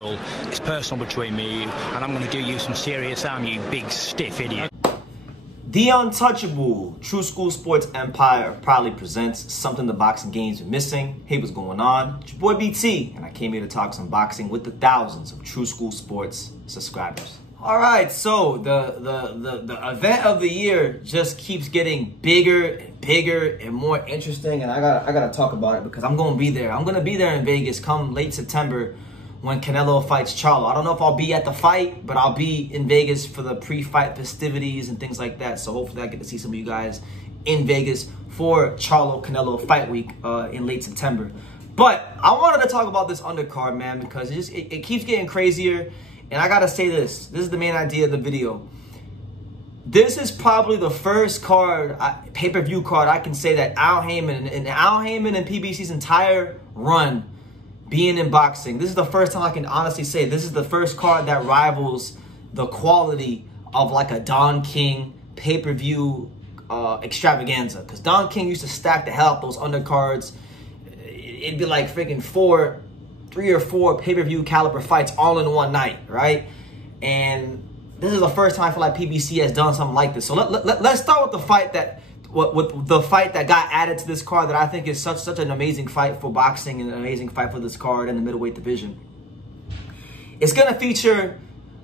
It's personal between me and you, and I'm going to do you some serious harm, you big stiff idiot. The untouchable True School Sports Empire proudly presents something the boxing games are missing. Hey, what's going on? It's your boy BT, and I came here to talk some boxing with the thousands of True School Sports subscribers. All right, so the event of the year just keeps getting bigger and bigger and more interesting, and I gotta talk about it because I'm gonna be there. I'm gonna be there in Vegas come late September when Canelo fights Charlo. I don't know if I'll be at the fight, but I'll be in Vegas for the pre-fight festivities and things like that. So hopefully I get to see some of you guys in Vegas for Charlo-Canelo fight week in late September. But I wanted to talk about this undercard, man, because it keeps getting crazier. And I gotta say this. This is the main idea of the video. This is probably the first card, pay-per-view card, I can say that Al Heyman and PBC's entire run being in boxing, this is the first time I can honestly say this is the first card that rivals the quality of like a Don King pay-per-view extravaganza. Because Don King used to stack the hell out those undercards. It'd be like freaking three or four pay-per-view caliber fights all in one night, right? And this is the first time I feel like PBC has done something like this. So let's start with the fight that got added to this card that I think is such an amazing fight for boxing and an amazing fight for this card in the middleweight division. It's going to feature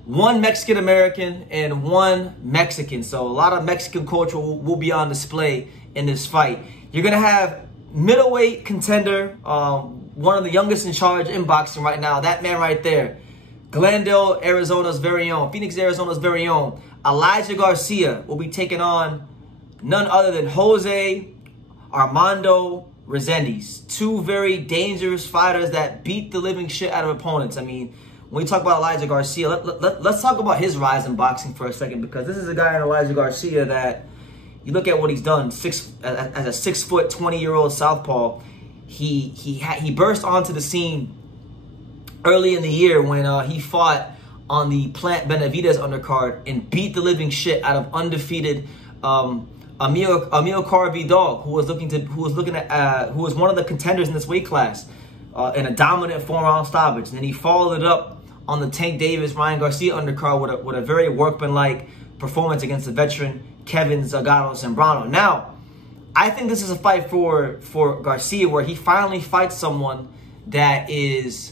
one Mexican-American and one Mexican. So a lot of Mexican culture will be on display in this fight. You're going to have middleweight contender, one of the youngest in charge in boxing right now, that man right there, Glendale, Arizona's very own, Phoenix, Arizona's very own, Elijah Garcia will be taking on none other than Jose Armando Resendiz. Two very dangerous fighters that beat the living shit out of opponents. I mean, when we talk about Elijah Garcia, let's talk about his rise in boxing for a second, because this is a guy in Elijah Garcia that you look at what he's done. As a 6 foot 20-year-old southpaw, he burst onto the scene early in the year when he fought on the Plant Benavidez undercard and beat the living shit out of undefeated Amilcar Vidal, who was one of the contenders in this weight class in a dominant 4-round stoppage. And then he followed it up on the Tank Davis Ryan Garcia undercard with a very workmanlike performance against the veteran Kevin Zagato Zambrano. Now, I think this is a fight for Garcia where he finally fights someone that is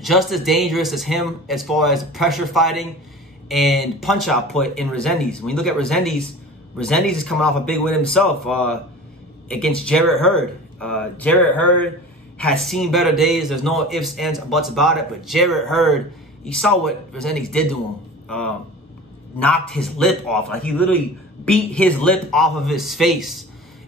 just as dangerous as him as far as pressure fighting and punch output in Resendiz. When you look at Resendiz is coming off a big win himself against Jarrett Hurd. Jarrett Hurd has seen better days. There's no ifs, ands, or buts about it. But Jarrett Hurd, you saw what Resendiz did to him. Knocked his lip off. Like, he literally beat his lip off of his face.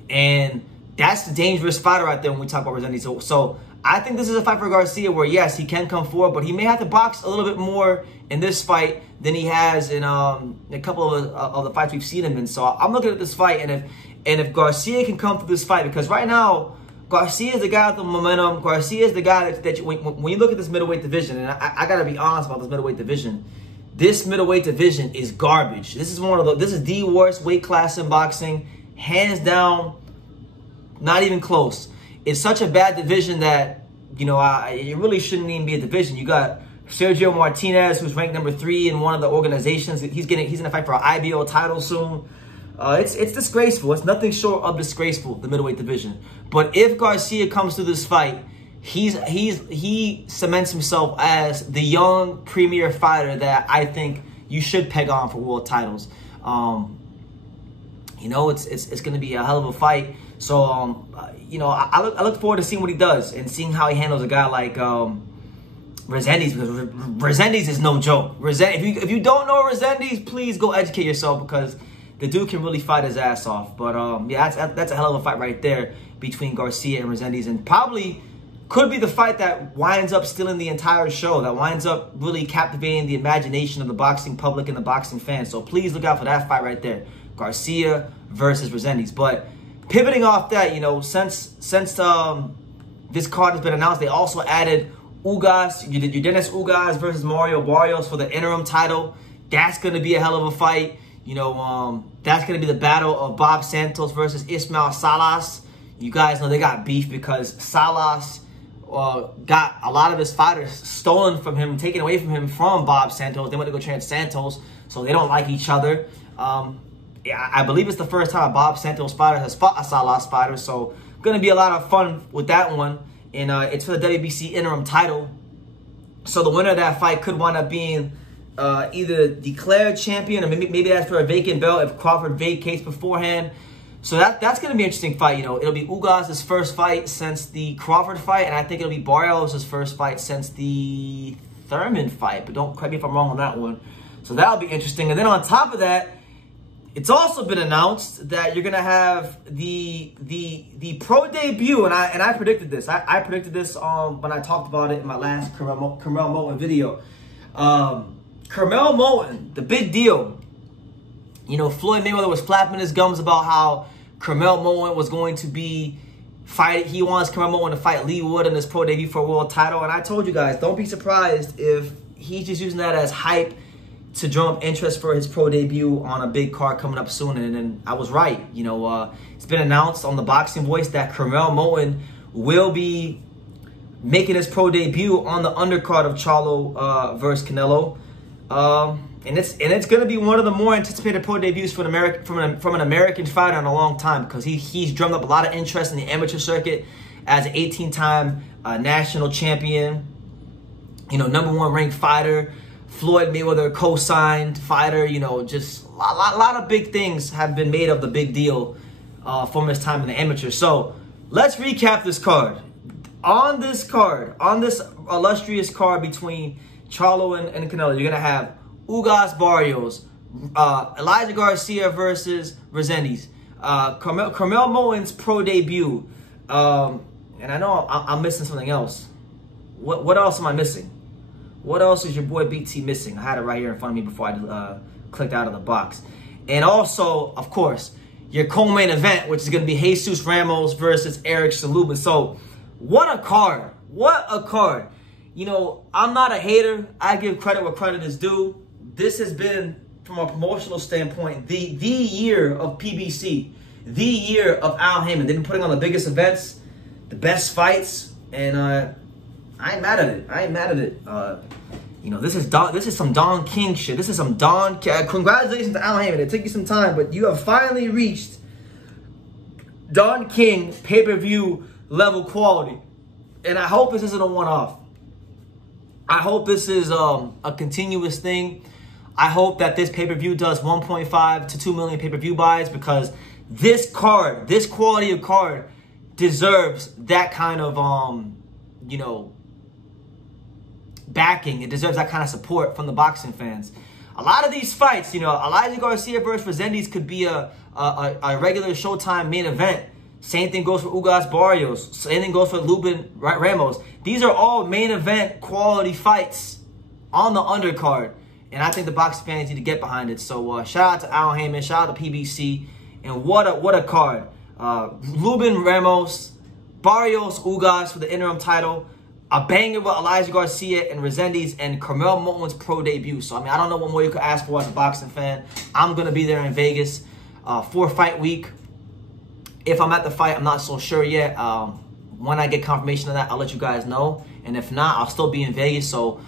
And that's the dangerous fighter right there when we talk about Resendiz. So I think this is a fight for Garcia where, yes, he can come forward, but he may have to box a little bit more in this fight than he has in a couple of the fights we've seen him in. So I'm looking at this fight, and if Garcia can come through this fight, because right now Garcia is the guy with the momentum. Garcia is the guy that when you look at this middleweight division, and I gotta be honest about this middleweight division. This middleweight division is garbage. This is this is the worst weight class in boxing, hands down. Not even close. It's such a bad division that, you know, it really shouldn't even be a division. You got Sergio Martinez, who's ranked number 3 in one of the organizations. He's gonna fight for an IBO title soon. It's disgraceful. It's nothing short of disgraceful, the middleweight division. But if Garcia comes through this fight, he cements himself as the young premier fighter that I think you should peg on for world titles. You know, it's gonna be a hell of a fight. So you know, I look forward to seeing what he does and seeing how he handles a guy like Resendiz, because Resendiz is no joke. If you don't know Resendiz, please go educate yourself, because the dude can really fight his ass off. But yeah, that's a hell of a fight right there between Garcia and Resendiz, and probably could be the fight that winds up stealing the entire show, that winds up really captivating the imagination of the boxing public and the boxing fans. So please look out for that fight right there, Garcia versus Resendiz. But pivoting off that, you know, since this card has been announced, they also added Dennis Ugas versus Mario Barrios for the interim title. That's going to be a hell of a fight. You know, that's going to be the battle of Bob Santos versus Ismael Salas. You guys know they got beef because Salas got a lot of his fighters stolen from him, taken away from him from Bob Santos. They went to go train at Santos, so they don't like each other. I believe it's the first time a Bob Santos fighter has fought a Salas fighter, so going to be a lot of fun with that one. And it's for the WBC interim title. So the winner of that fight could wind up being either declared champion, or maybe that's for a vacant belt if Crawford vacates beforehand. So that's going to be an interesting fight. You know, it'll be Ugas' first fight since the Crawford fight, and I think it'll be Barrios' first fight since the Thurman fight. But don't correct me if I'm wrong on that one. So that'll be interesting. And then on top of that, it's also been announced that you're gonna have the pro debut, and I predicted this. I predicted this when I talked about it in my last Curmel Moton video. Curmel Moton, the big deal. You know, Floyd Mayweather was flapping his gums about how Curmel Moton was going to be fighting. He wants Curmel Moton to fight Lee Wood in his pro debut for a world title, and I told you guys, don't be surprised if he's just using that as hype to drum up interest for his pro debut on a big card coming up soon. And I was right. You know, it's been announced on the Boxing Voice that Curmel Moton will be making his pro debut on the undercard of Charlo versus Canelo. And it's going to be one of the more anticipated pro debuts from an American fighter in a long time, because he's drummed up a lot of interest in the amateur circuit as an 18-time national champion. You know, #1 ranked fighter. Floyd Mayweather co-signed fighter. You know, just a lot of big things have been made of the big deal from his time in the amateur. So let's recap this card. On this card, on this illustrious card between Charlo and Canelo, you're going to have Ugas Barrios, Elijah Garcia versus Resendiz, Curmel Moton's pro debut, and I know I'm missing something else. What else am I missing? What else is your boy BT missing? I had it right here in front of me before I clicked out of the box. And also, of course, your co-main event, which is going to be Jesus Ramos versus Eric Shalubin. So, what a card. What a card. You know, I'm not a hater. I give credit where credit is due. This has been, from a promotional standpoint, the year of PBC. The year of Al Haymon. They've been putting on the biggest events, the best fights, and I ain't mad at it. I ain't mad at it. You know, this is some Don King shit. This is some Don. Congratulations to Al Haymon. It took you some time, but you have finally reached Don King pay-per-view level quality. And I hope this isn't a one-off. I hope this is a continuous thing. I hope that this pay-per-view does 1.5 to 2 million pay-per-view buys, because this card, this quality of card, deserves that kind of you know, backing. It deserves that kind of support from the boxing fans. A lot of these fights, you know, Elijah Garcia versus Resendiz could be a regular Showtime main event. Same thing goes for Ugas Barrios. Same thing goes for Lubin Ramos. These are all main event quality fights on the undercard, and I think the boxing fans need to get behind it. So shout out to Al Haymon, shout out to PBC, and what a card. Lubin Ramos, Barrios, Ugas for the interim title. A banger with Elijah Garcia and Resendiz, and Curmel Moton's pro debut. So, I mean, I don't know what more you could ask for as a boxing fan. I'm going to be there in Vegas for fight week. If I'm at the fight, I'm not so sure yet. When I get confirmation of that, I'll let you guys know. And if not, I'll still be in Vegas. So,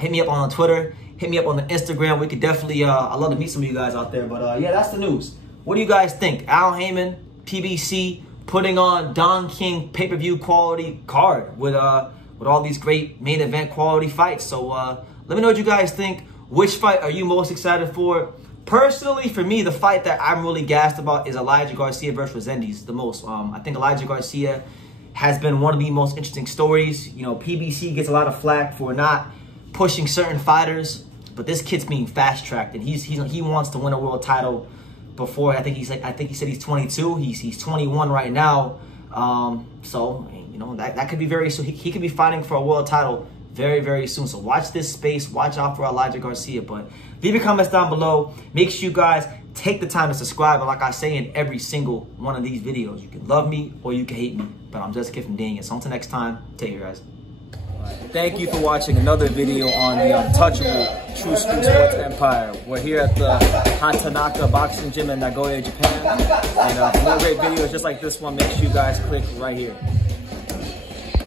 hit me up on Twitter. Hit me up on the Instagram. We could definitely, I'd love to meet some of you guys out there. But, yeah, that's the news. What do you guys think? Al Haymon, PBC, putting on Don King pay-per-view quality card with all these great main event quality fights. So let me know what you guys think. Which fight are you most excited for? Personally, for me, the fight that I'm really gassed about is Elijah Garcia versus Resendiz the most. I think Elijah Garcia has been one of the most interesting stories. You know, PBC gets a lot of flack for not pushing certain fighters, but this kid's being fast-tracked, and he wants to win a world title before. I think he said he's 22. He's 21 right now. So, you know, that could be very soon. He could be fighting for a world title very, very soon. So watch this space. Watch out for Elijah Garcia. But leave your comments down below. Make sure you guys take the time to subscribe. And like I say in every single one of these videos, you can love me or you can hate me. But I'm just a kid from Daniel. So until next time, take care, guys. Thank you for watching another video on the untouchable True School Sports Empire. We're here at the Hatanaka Boxing Gym in Nagoya, Japan. And for more great videos just like this one, make sure you guys click right here.